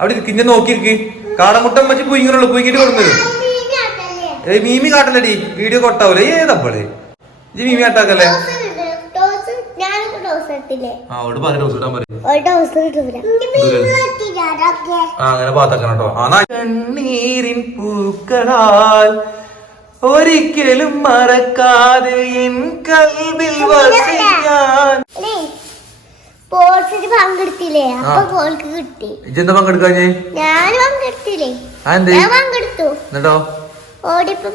അവിടെ ഇരിക്ക് ഇന്നെ നോക്കിയിരിക്ക് കാടമുട്ടം വെച്ച് പുയിങ്ങനുള്ളൂ പുയിങ്ങിട്ട് കൊടുക്കുന്നത് ഏയ് മീമി കാട്ടല്ലേ വീഡിയോ കൊട്ടാവൂലേ ഏതപ്പൾ ഇജ്ജ് മീമി കാട്ടാക്കല്ലേ? അങ്ങനെ പാത്താക്കണം കേട്ടോ. കണ്ണീരിൻ പൂക്കളാൽ ഒരിക്കലും മറക്കാതെ എൻ കൽവിൽ വസിക്കാൻ. സ്പോർട്സിന് പങ്കെടുത്തില്ലേ? അപ്പൊ കിട്ടി. പങ്കെടുക്കാഞ്ഞേ? ഞാൻ പങ്കെടുത്തില്ലേ? ഞാൻ പങ്കെടുത്തു. എന്നിട്ടോ? ഓടിപ്പോ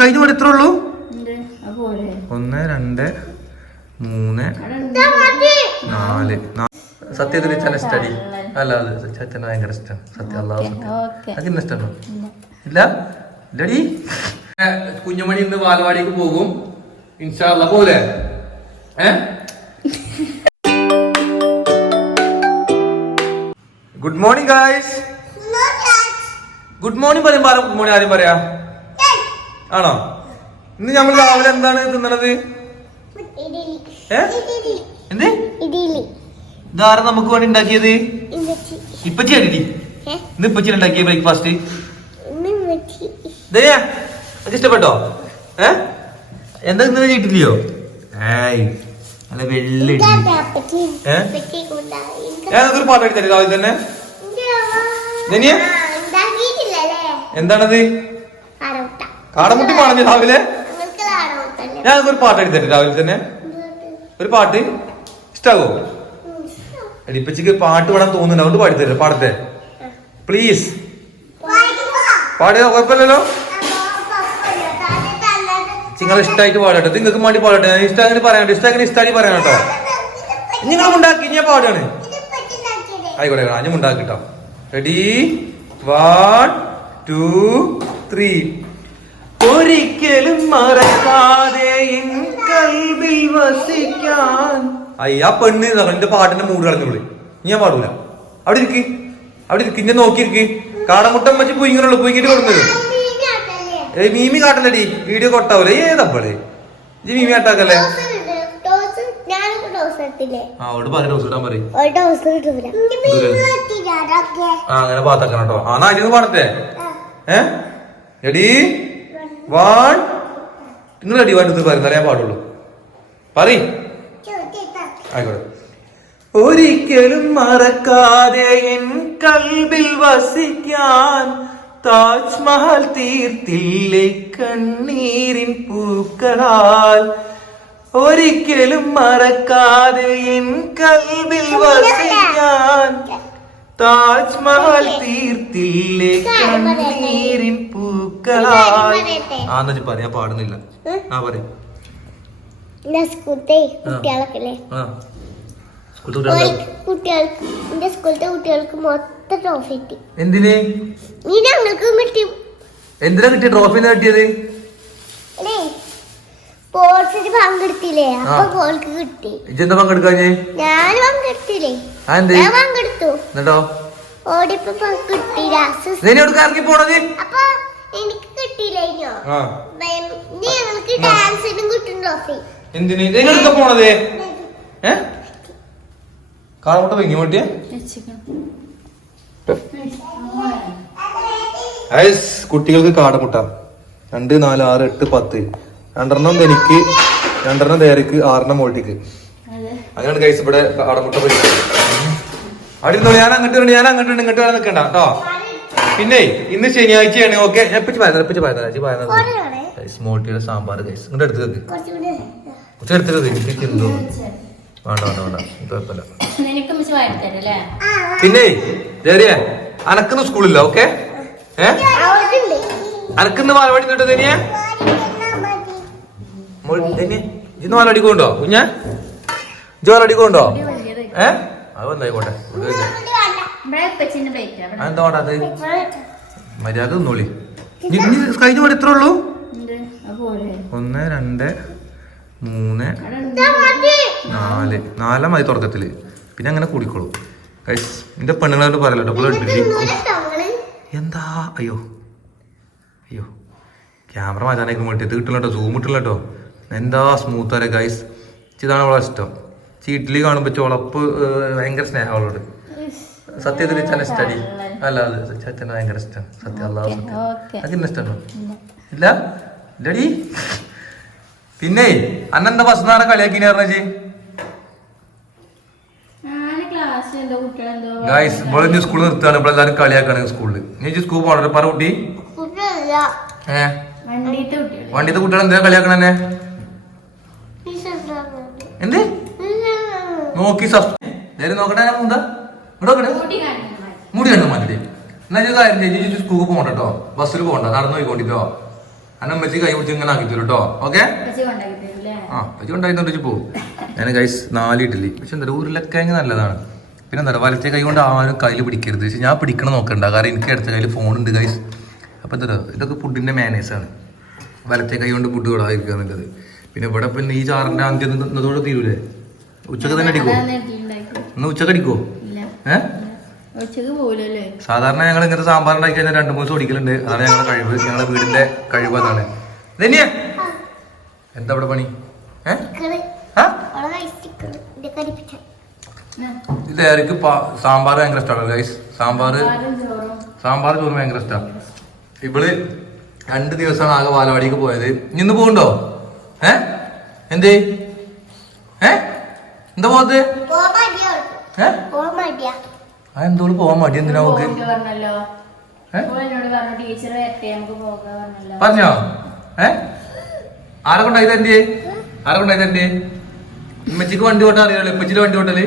കഴിഞ്ഞ പോലെ ഉള്ളൂ? ഒന്ന് രണ്ട് മൂന്ന് നാല് സത്യത്തിൽ സ്റ്റഡി അല്ല അത് ചച്ചന ഭയങ്കര ഇഷ്ടം. സത്യം അല്ലാതെ സത്യം. അതിന് ഇഷ്ടമാണോ ഇല്ല. ഇല്ലടി. കുഞ്ഞുമണി ഇന്ന് ബാലവാടിക്ക് പോകും. ഇൻഷാല്ല പോലെ ഏ? Good morning guys good morning പറയുമ്പോ ആരും ഗുഡ് മോർണിംഗ് ആരും പറയാ? ആണോ? ഇന്ന് നമ്മൾ രാവിലെ എന്താണ് തിന്നണത്? എന്ത്? ഇതാരാ നമുക്ക് വേണ്ടി ഉണ്ടാക്കിയത്? ഇപ്പച്ചി അടിടി ഇന്ന് ഇപ്പച്ചി ഉണ്ടാക്കിയ ബ്രേക്ക്ഫാസ്റ്റ്. ഇഷ്ടപ്പെട്ടോ? ഏ? എന്താ ഇന്ന് കഴിഞ്ഞിട്ടില്ലയോ ഏയ്. നല്ല വെള്ളി ഒരു പാട്ട് എടുത്തല്ലേ രാവിലെ തന്നെ? എന്താണത്? കാടമുട്ടി പാടഞ്ഞു രാവിലെ? ഒരു പാട്ട് എടുത്തല്ലേ രാവിലെ തന്നെ? ഒരു പാട്ട്? ഇഷ്ടാവോ? എടി ഇപ്പച്ചിക്ക് പാട്ട് പാടാൻ തോന്നുന്നുണ്ട്. അതുകൊണ്ട് പാടിത്തരേ പാടത്തെ പ്ലീസ് പാടിയോ കുഴപ്പമില്ലല്ലോ? നിങ്ങൾ ഇഷ്ടമായിട്ട് പാടട്ടെ നിങ്ങൾക്ക് വേണ്ടി പാടട്ടെ ഞാൻ ഇഷ്ടം അങ്ങനെ പറയാം. ഇഷ്ടം അങ്ങനെ ഇഷ്ടമായി പറയാം കേട്ടോ. നിങ്ങൾ ഉണ്ടാക്കി ഞാൻ പാടുകയാണ് ആയിക്കോട്ടെ ഞാൻ ഉണ്ടാക്കി കേട്ടോ റെഡി വൺ ടു ത്രീ ഒരിക്കലും മറക്കാതെ വസിക്കാൻ. അയ്യാ പെണ്ണ് ഇതാ, എന്റെ പാട്ടിന്റെ മൂട് കളഞ്ഞോളി. ഞാൻ പാടൂല. അവിടെ ഇരിക്ക്. അവിടെ ഇരിക്ക്. ഇന്നെ നോക്കിയിരിക്ക്. കാടമുട്ടം വെച്ച് പുയിങ്ങനുള്ളൂ പുയിങ്ങിട്ട് കൊടുക്കുന്നത് ഏയ് മീമി കാട്ടലടി വീഡിയോ കൊട്ടാവൂല? ഏതപ്പൾ ഇജ്ജ് മീമി കാട്ടാക്കല്ലേ? ആ അവിടെ ഇടാൻ ആ അങ്ങനെ പാത്തക്കണം കേട്ടോ ആ നാ പാടത്തേ പാടത്തെ റെഡി വൺ നിങ്ങൾ റെഡി വൺ പറയുന്നല്ലേ ഞാൻ പാടുള്ളൂ. പറ ഒരിക്കലും മറക്കാതെ എൻ വസിക്കാൻ താജ്മഹൽ തീർത്തില്ലേ കണ്ണീരിൻ പൂക്കളാൽ? ഒരിക്കലും മറക്കാതെ എൻ കൽവിൽ വസിക്കാൻ. താജ്മഹൽ തീർത്തില്ലേ കണ്ണീരിൻ പൂക്കളാൽ? ആന്നു പറയാ പാടുന്നില്ല. ആ പറയും. കുട്ടികളൊക്കെ അല്ലേ ആ സ്കൂളിൽ വിടാൻ ഓൽക്ക് കുട്ടികൾക്ക് എന്റെ സ്കൂളത്തെ കുട്ടികൾക്ക് മൊത്തം ട്രോഫി കിട്ടി. എന്തിന്? നീ ഞങ്ങൾക്ക് കിട്ടി. എന്തിനാ കിട്ടിയ? ട്രോഫി കിട്ടിയത്? അല്ലേ? സ്പോർട്സിന് പങ്കെടുത്തില്ലേ? അപ്പൊ. ഗോൾക്ക് കിട്ടി. ഇജെന്താ പങ്കെടുക്കാഞ്ഞേ ഞാൻ പങ്കെടുത്തില്ലേ? ഞാൻ പങ്കെടുത്തു. എന്നിട്ടോ? ഓടിപ്പോ പ- കിട്ടി. ലാസ്റ്റ് നീ എവിടെ ഇറങ്ങി പോണത്? അപ്പൊ എനിക്ക് കിട്ടിയില്ലോ ഞങ്ങൾക്ക് ഡാൻസിനും കിട്ടും ട്രോഫി എന്തിന്? പോണത്? ഏ? കാളമുട്ട വെങ്ങി മുട്ടിയ? കുട്ടികൾക്ക് കാടമുട്ട രണ്ട് നാല് ആറ് എട്ട് പത്ത്. രണ്ടെണ്ണം എനിക്ക് രണ്ടെണ്ണം തേരക്ക് ആറെണ്ണം മോട്ടിക്ക് അങ്ങനെയാണ് ഗൈസ് ഇവിടെ കാടമുട്ട പൊരിച്ചത്. അവിടെ ഇരുന്നോ ഞാൻ അങ്ങോട്ട് വേണ്ടി ഞാൻ അങ്ങോട്ട് വേണ്ടി ഇങ്ങോട്ട് വരാൻ നിൽക്കണ്ട കേട്ടോ? പിന്നെ ഇന്ന് ശനിയാഴ്ചയാണ് ഓക്കെ എപ്പിച്ച് പറയുന്നത് എപ്പിച്ച് പറയുന്നത് പറയുന്നത് മോട്ടിയുടെ സാമ്പാർ ഗൈസ് ഇങ്ങോട്ട് എടുത്ത് വെക്ക്. കുറച്ചുകൂടി കുറച്ച് എടുത്തത് വെക്ക് എനിക്ക് തിന്നു വേണ്ട വേണ്ട വേണ്ട. ഇത് കുഴപ്പമില്ല. പിന്നെ ജേറിയ അനക്കുന്ന സ്കൂളില്ല ഓക്കെ? ഏ? അനക്കുന്ന പാലവാടി നിന്നിട്ട് തന്നെയാ ഇന്ന് പാലവാടിക്ക് കൊണ്ടോ കുഞ്ഞ? ഇജ് പാലവാടിക്ക് കൊണ്ടോ ഏ? അത് വന്നായിക്കോട്ടെ അതെന്താ വേണ്ടത് മര്യാദ ഒന്നുള്ളി കഴിഞ്ഞ പോലെ എത്ര ഉള്ളൂ. ഒന്ന് രണ്ട് മൂന്ന്. നാല്. നാലാം മതി തുടക്കത്തിൽ. പിന്നെ അങ്ങനെ കൂടിക്കോളൂ. ഗൈസ് എന്റെ പെണ്ണുങ്ങളോട് പറയല്ലോ ഡബിൾ എന്താ? അയ്യോ. അയ്യോ. ക്യാമറ മാറ്റാനൊക്കെ വേണ്ടി ഇത് കിട്ടില്ല കേട്ടോ സൂം കിട്ടില്ല കേട്ടോ എന്താ സ്മൂത്ത് അല്ലേ ഗൈസ് ഇതാണ് അവളെ ഇഷ്ടം. ചീട്ടിലി കാണുമ്പോൾ ചോളപ്പ് ഭയങ്കര സ്നേഹം അവളോട്. സത്യത്തിൽ ചാൻ സ്റ്റഡി അല്ല അത് ചാച്ചന് ഭയങ്കര ഇഷ്ടം. സത്യം അല്ലാതെ സത്യം. അതിന് ഇഷ്ടമാണോ ഇല്ല. ഇല്ലടി? പിന്നെ അന്നെന്താ ബസ് നാളെ കളിയാക്കിനെ പറഞ്ഞേ ഗായ്സ് ഇവിടെ നീ സ്കൂളിൽ നിർത്തുകയാണ്. ഇവിടെ എല്ലാവരും കളിയാക്കാണ് സ്കൂളിൽ നീ സ്കൂൾ പോകണോ പറ കുട്ടി. കുട്ടിയല്ല. ഏ? വണ്ടിത്തെ കുട്ടികൾ എന്താ കുട്ടികൾ എന്തിനാ കളിയാക്കണേ എന്ത്? നോക്കി സബ് നേരെ നോക്കട്ടെ എന്താ ഇവിടെ നോക്കട്ടെ. മുടി കണ്ടു മാറ്റി എന്നാ ഒരു കാര്യം ചേച്ചി സ്കൂളിൽ പോകണ്ട കേട്ടോ. ബസ്സിൽ പോകണ്ട. നടന്നു പോയിക്കൊണ്ടിട്ടോ. അന്നമ്മച്ചി കൈ പിടിച്ച് ഇങ്ങനെ ആക്കി തരും കേട്ടോ ഓക്കെ ആ ഉണ്ടായിരുന്നു പോകും ഞാൻ ഗൈസ് നാല് ഇഡ്ഡലി. പക്ഷെ എന്താ ഉരുളക്കിഴങ്ങ് നല്ലതാണ്. പിന്നെ എന്താ വലത്തെ കൈ കൊണ്ട് ആരും കയ്യിൽ പിടിക്കരുത്. പക്ഷേ ഞാൻ പിടിക്കണം നോക്കണ്ട. കാരണം എനിക്ക് അടുത്ത കയ്യിൽ ഫോണുണ്ട് കൈസ് അപ്പോൾ എന്താ ഇതൊക്കെ ഫുഡിന്റെ മാനേഴ്സാണ് വലത്തെ കൈ കൊണ്ട് ഫുഡ് കൊടുക്കുക എന്നുള്ളത്. പിന്നെ ഇവിടെ പിന്നെ ഈ ചാറിന്റെ അന്ത്യം ഇന്നതോടെ തീരൂലേ? ഉച്ചയ്ക്ക് തന്നെ അടിക്കുമോ ഇന്ന് ഉച്ചയ്ക്ക് അടിക്കുമോ ഏഹ് സാധാരണ ഞങ്ങൾ ഇങ്ങനത്തെ സാമ്പാർ ഉണ്ടാക്കി കഴിഞ്ഞാൽ രണ്ട് മൂന്ന് ഓടിക്കലുണ്ട്. അതാണ് ഞങ്ങളുടെ കഴിവ്. ഞങ്ങളുടെ വീടിന്റെ കഴിവ് അതാണ്. ധന്യ എന്താ ഇവിടെ പണി? ഏഹ് ഇത് എനിക്ക് സാമ്പാർ ഭയങ്കര ഇഷ്ടമാണ് ഗൈസ് സാമ്പാർ സാമ്പാർ ചോറ്. ഭയങ്കര ഇഷ്ടമാണ് ഇവൾ രണ്ട് ദിവസമാണ് ആകെ ബാലവാടിക്ക് പോയത്. ഇനി ഇന്ന് പോകണ്ടോ ഏ? എന്ത്? ഏ? എന്താ പോകത്ത് എന്തോ പോവാൻ മടി എന്തിനാ നോക്ക് പറഞ്ഞോ ഏ? ആരെ കൊണ്ടായി തന്റെ ആരെ കൊണ്ടായി തന്റെ ഉമ്മച്ചിക്ക് വണ്ടി ഓട്ടാ അറിയാലോ? ഉമ്മച്ചിന്റെ വണ്ടി ഓട്ടൽ?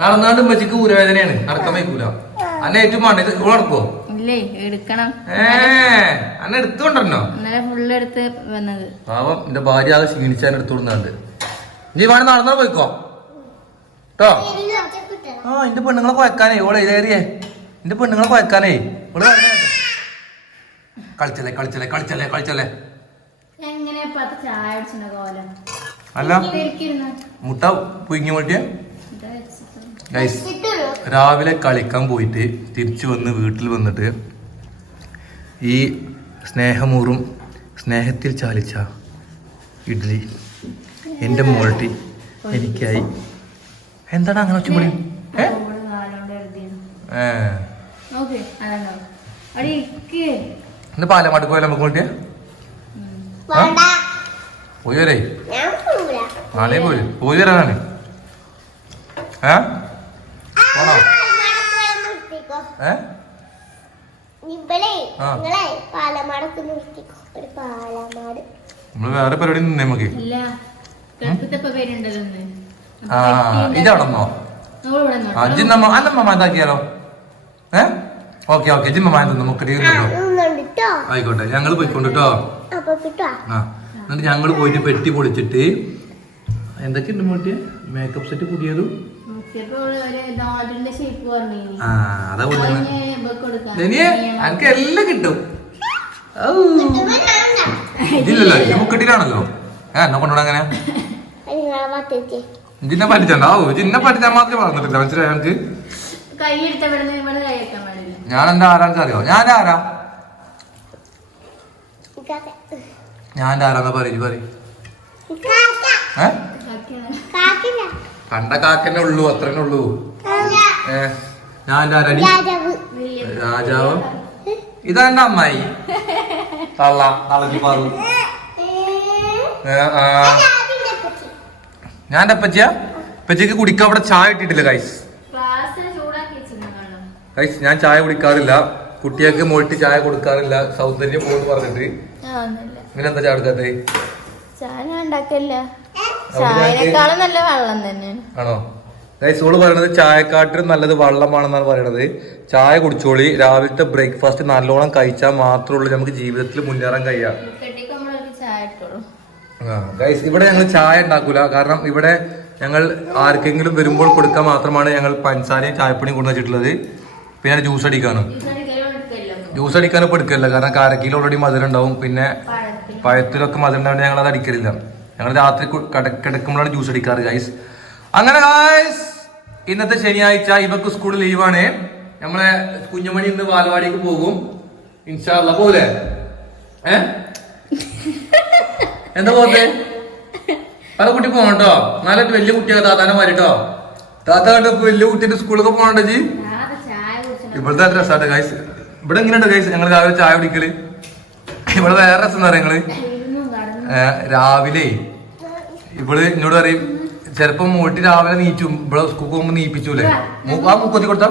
നടന്നാണ്ട് ഉമ്മച്ചിക്ക് ഊരവേദനയാണ്. നടക്കാൻ വയ്ക്കൂല അന്നെ ഏറ്റവും വേണ്ട ഇത് ഇവൾ നടക്കോ ഇല്ലേ എടുക്കണം. അന്നെ എടുത്തുകൊണ്ടോ ഇന്നലെ ഫുള്ള് എടുത്ത് വന്നത്. പാവം എന്റെ ഭാര്യ ആകെ ക്ഷീണിച്ചാൻ എടുത്തുകൊടുന്നുണ്ട് നീ വേണം നടന്നാ പോയിക്കോ. കേട്ടോ ആ എന്റെ പെണ്ണുങ്ങളെ കുഴക്കാനേ ഓളെ ഇതേറിയേ എന്റെ പെണ്ണുങ്ങളെ കുഴക്കാനേ ഓൾ പറഞ്ഞ. കളിച്ചല്ലേ കളിച്ചല്ലേ കളിച്ചല്ലേ കളിച്ചല്ലേ. എങ്ങനെയാ ചായ അടിച്ചിട്ടുണ്ട കോലം? അല്ല. മുട്ട പുയിങ്ങി മുട്ടിയ രാവിലെ കളിക്കാൻ പോയിട്ട് തിരിച്ചു വന്ന് വീട്ടിൽ വന്നിട്ട് ഈ സ്നേഹമൂറും സ്നേഹത്തിൽ ചാലിച്ച ഇഡ്ലി എന്റെ മോൾട്ടി എനിക്കായി. എന്താണ് അങ്ങനെ ഒച്ചപ്പൊളി ഏ? പാലമാട്ട് പോയാലോ നമുക്ക് മോൾട്ടിയ പോയി വരേ നാളെ പോയി പോയി വരാനാണ് ഏ? പോണോ? ഏ? നമ്മൾ വേറെ പരിപാടി നിന്നേ നമുക്ക്? ആ ഇതവിടെന്നോ ആ ജിന്നമ്മ അന്നമ്മ ഇതാക്കിയാലോ ഏ? Okay okay. ജിന്നമ്മ നമുക്ക് തീർന്നല്ലോ. ഒന്നുണ്ടോ ആയിക്കോട്ടെ. ഞങ്ങൾ പോയിക്കൊണ്ടിട്ടോ ആ. എന്നിട്ട് ഞങ്ങൾ പോയിട്ട് പെട്ടി പൊളിച്ചിട്ട് എന്തൊക്കെയുണ്ട് മോട്ടിയ? മേക്കപ്പ് സെറ്റ് പുതിയതും? ആ അതാ എല്ലാം കിട്ടും. ഇതില്ലല്ലോ ഇത് മുക്കട്ടിലാണല്ലോ ഏ എന്നെ കൊണ്ടുപോകണം അങ്ങനെ? ജിന്നെ പറ്റിച്ചോ ജിന്നെ പറ്റിച്ചാൽ മാത്രമേ പറഞ്ഞിട്ടില്ല. മനസ്സിലായി എനിക്ക് ഞാൻ എന്താ ആരാൾക്ക് അറിയോ ഞാൻ ആരാ ഞാൻ ആരാന്നാ പറയും. പറയും കണ്ട കാക്കന്നെ ഉള്ളൂ അത്രന്നെ ഉള്ളൂ. ഏ ഞാൻ ആരാടി രാജാവ്. ഇതാണ്ട ഇതാ എന്റെ അമ്മായി. തള്ള തളഞ്ഞു പറ ഞാൻ അപ്പച്ചിയാ അപ്പച്ചിക്ക് കുടിക്കാൻ അവിടെ ചായ ഇട്ടിട്ടില്ല കൈസ് കൈസ് ഞാൻ ചായ കുടിക്കാറില്ല. കുട്ടികൾക്ക് മോട്ടി ചായ കൊടുക്കാറില്ല. സൗന്ദര്യം പോകുന്നു പറഞ്ഞിട്ട്. ചായ കൊടുക്കാത്തത് ചായ ഞാൻ ഉണ്ടാക്കല്ല ചായനേക്കാളും നല്ല വെള്ളം തന്നെയാണ്. ആണോ? പറയണത് ചായക്കാട്ടിലും നല്ലത് വെള്ളമാണെന്നാണ് പറയണത്. ചായ കുടിച്ചോളി. രാവിലത്തെ ബ്രേക്ക്ഫാസ്റ്റ് നല്ലോണം കഴിച്ചാൽ മാത്രമേ ഉള്ളൂ നമുക്ക് ജീവിതത്തിൽ മുന്നേറാൻ കഴിയാം. ഗൈസ് ഇവിടെ ഞങ്ങൾ ചായ ഉണ്ടാക്കൂല. കാരണം ഇവിടെ ഞങ്ങൾ ആർക്കെങ്കിലും വരുമ്പോൾ കൊടുക്കാൻ മാത്രമാണ് ഞങ്ങൾ പഞ്ചസാരയും ചായപ്പൊടിയും കൊണ്ടുവച്ചിട്ടുള്ളത്. പിന്നെ ജ്യൂസ് അടിക്കാനും ജ്യൂസ് അടിക്കാൻ ഇപ്പോൾ എടുക്കില്ല കാരണം കാരക്കയിൽ ഓൾറെഡി മധുരം ഉണ്ടാവും. പിന്നെ പഴത്തിലൊക്കെ മധുരം ഉണ്ടാവും ഞങ്ങൾ അത് അടിക്കലില്ല. ഞങ്ങൾ രാത്രി കട- കിടക്കുമ്പോഴാണ് ജ്യൂസ് അടിക്കാറ് ഗൈസ് അങ്ങനെ ഗൈസ് ഇന്നത്തെ ശനിയാഴ്ച ഇവക്ക് സ്കൂൾ ലീവാണ് നമ്മളെ കുഞ്ഞുമണി ഇന്ന് ബാലവാടിക്ക് പോകും. ഇൻഷാല്ല പോലെ ഏ? എന്താ പോത്തെ പല കുട്ടി പോകണം കേട്ടോ നല്ല വലിയ കുട്ടിയാ താത്താനെ മാറിട്ടോ താത്ത വലിയ കുട്ടിന്റെ സ്കൂളൊക്കെ പോകണ്ടേ ഇവിടുത്തെ രസമായിട്ട് ഗൈസ് ഇവിടെ എങ്ങനെയുണ്ട് ഗൈസ് ഞങ്ങൾ രാവിലെ ചായ കുടിക്കൽ? ഇവിടെ വേറെ രസം എന്താ പറയുക രാവിലെ. ഇവൾ എന്നോട് പറയും ചെലപ്പോ മൂട്ടി രാവിലെ നീച്ചും ഇവിടെ സ്കൂൾക്ക് പോകുമ്പോ നീപ്പിച്ചൂലേ ആ മൂക്കൊത്തി കൊടുത്താ?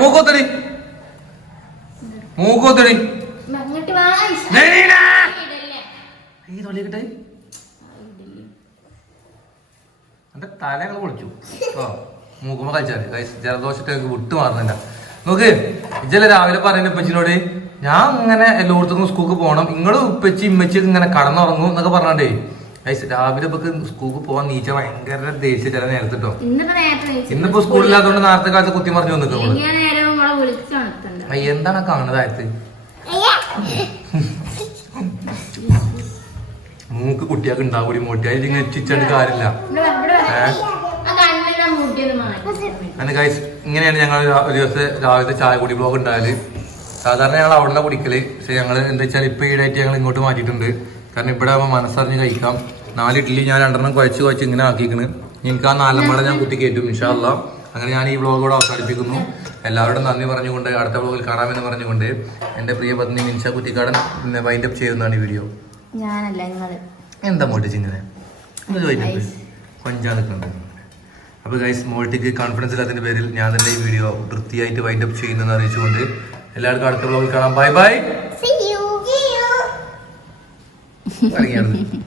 മൂക്കോത്തടി മൂക്കോത്തടി എന്റെ തല ഞങ്ങൾ പൊളിച്ചു. മൂക്കുമ്പോ കഴിച്ചാൽ കഴിച്ച് ജലദോഷത്തേക്ക് വിട്ടു മാറുന്നില്ല. നോക്ക് ഇജ്ജല്ലേ രാവിലെ പറയുന്ന ഉപ്പച്ചിനോട്? ഞാൻ ഇങ്ങനെ എല്ലായിടത്തും സ്കൂൾക്ക് പോകണം ഇങ്ങൾ ഉപ്പച്ചി ഇമ്മച്ചി ഇങ്ങനെ കടന്നുറങ്ങും എന്നൊക്കെ പറഞ്ഞേ രാവിലെ ഇപ്പൊ സ്കൂൾക്ക് പോവാൻ നീച്ച ഭയങ്കര ദേഷ്യം ചില നേരത്തെ കേട്ടോ ഇന്നിപ്പോ സ്കൂളില്ലാത്തോണ്ട് നേരത്തെ കാലത്ത് കുത്തി മറിഞ്ഞു വന്നിട്ട് നമ്മൾ ഇങ്ങനെ നേരം അയ്യ, എന്താണ് കാണുന്നത് ആയത് മൂക്ക് കുട്ടിയൊക്കെ ഉണ്ടാവൂടി കൂടി മോട്ടി അതിൽ ഇങ്ങനെ എത്തിച്ചാണ്ട് കാര്യമില്ല ഇവിടെ അങ്ങനെ ഗൈസ് ഇങ്ങനെയാണ് ഞങ്ങൾ ഒരു ദിവസം രാവിലത്തെ ചായ കുടി ബ്ലോഗ് ഉണ്ടായാൽ സാധാരണ ഞങ്ങൾ അവിടെ നിന്ന് കുടിക്കൽ. പക്ഷെ ഞങ്ങൾ എന്താ വെച്ചാൽ ഇപ്പൊ ഈടായിട്ട് ഞങ്ങൾ ഇങ്ങോട്ട് മാറ്റിയിട്ടുണ്ട്. കാരണം ഇവിടെ ആകുമ്പോൾ മനസ്സറിഞ്ഞ് കഴിക്കാം. നാല് ഇഡ്ഡലി ഞാൻ രണ്ടെണ്ണം കുഴച്ച് കുഴച്ച് ഇങ്ങനെ ആക്കിക്കണ് എനിക്ക് ആ നാലെണ്ണ ഞാൻ കുത്തി കയറ്റും ഇൻഷാല്ല അങ്ങനെ ഞാൻ ഈ വ്ളോഗ് കൂടെ അവസാനിപ്പിക്കുന്നു. എല്ലാവരോടും നന്ദി പറഞ്ഞുകൊണ്ട് അടുത്ത വ്ളോഗിൽ കാണാമെന്ന് പറഞ്ഞുകൊണ്ട് എന്റെ പ്രിയ പത്നി മിൻഷ കുറ്റിക്കാടൻ വൈൻഡ് അപ്പ് ചെയ്യുന്നതാണ് ഈ വീഡിയോ ഞാനല്ല എന്താ മോട്ടിച്ചിങ്ങനെ കൊഞ്ചാ നിൽക്കുന്നുണ്ട് അപ്പോൾ ഗൈസ് മോൾട്ടിക്ക് കോൺഫിഡൻസ് ഇല്ലാത്തതിന്റെ പേരിൽ ഞാൻ തന്നെ ഈ വീഡിയോ വൃത്തിയായിട്ട് വൈൻഡ് അപ്പ് ചെയ്യുന്നെന്ന് അറിയിച്ചുകൊണ്ട് എല്ലാവർക്കും അടുത്ത ബ്ലോഗിൽ കാണാം. Bye bye. ഇറങ്ങിയാണ്